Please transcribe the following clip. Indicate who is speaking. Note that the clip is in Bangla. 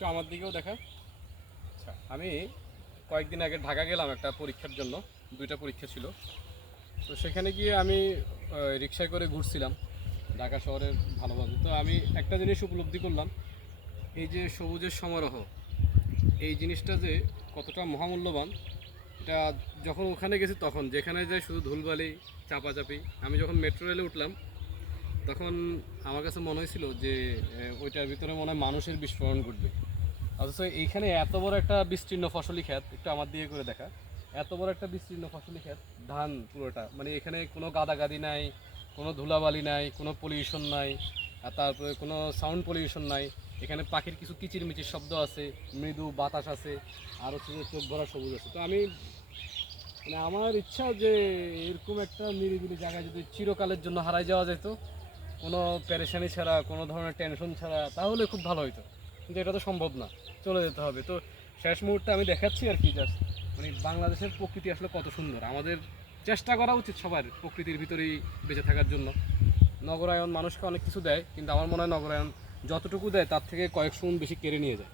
Speaker 1: একটু আমার দিকেও দেখা আচ্ছা আমি কয়েকদিন আগে ঢাকা গেলাম একটা পরীক্ষার জন্য, দুইটা পরীক্ষা ছিল। তো সেখানে গিয়ে আমি রিক্সায় করে ঘুরছিলাম, ঢাকা শহরের ভালোভাবে। তো আমি একটা জিনিস উপলব্ধি করলাম, এই যে সবুজের সমারোহ, এই জিনিসটা যে কতটা মহামূল্যবান, এটা যখন ওখানে গেছি তখন, যেখানে যাই শুধু ধুলবালি, চাপাচাপি, আমি যখন মেট্রো রেলে উঠলাম, তখন আমার কাছে মনে হয়েছিল যে ওইটার ভিতরে মনে হয় মানুষের বিস্ফোরণ ঘটবে। অথচ এইখানে এত বড় একটা বিস্তীর্ণ ফসলি ক্ষেত, একটু আমার দিয়ে করে দেখা। এত বড় একটা বিস্তীর্ণ ফসলি ক্ষেত, ধান পুরোটা। মানে এখানে কোনো গাদাগাদি নাই, কোনো ধুলাবালি নাই, কোনো পলিউশন নাই, আর তারপরে কোনো সাউন্ড পলিউশন নাই। এখানে পাখির কিছু কিচিরমিচির শব্দ আছে, মৃদু বাতাস আছে, আর হচ্ছে চোখ ভরা সবুজ আছে। তো আমি মানে আমার ইচ্ছা যে এরকম একটা নিরিবিলি জায়গায় যদি চিরকালের জন্য হারাই যাওয়া যেত, কোনো প্যারেশানি ছাড়া, কোনো ধরনের টেনশন ছাড়া, তাহলে খুব ভালো হতো কিন্তু এটা তো সম্ভব না, চলে যেতে হবে। তো শেষ মুহূর্তে আমি দেখাচ্ছি আর কি জাস্ট মানে বাংলাদেশের প্রকৃতি আসলে কত সুন্দর। আমাদের চেষ্টা করা উচিত সবার প্রকৃতির ভিতরেই বেঁচে থাকার জন্য। নগরায়ন মানুষকে অনেক কিছু দেয়, কিন্তু আমার মনে হয় নগরায়ন যতটুকু দেয় তার থেকে কয়েক বেশি কেড়ে নিয়ে যায়।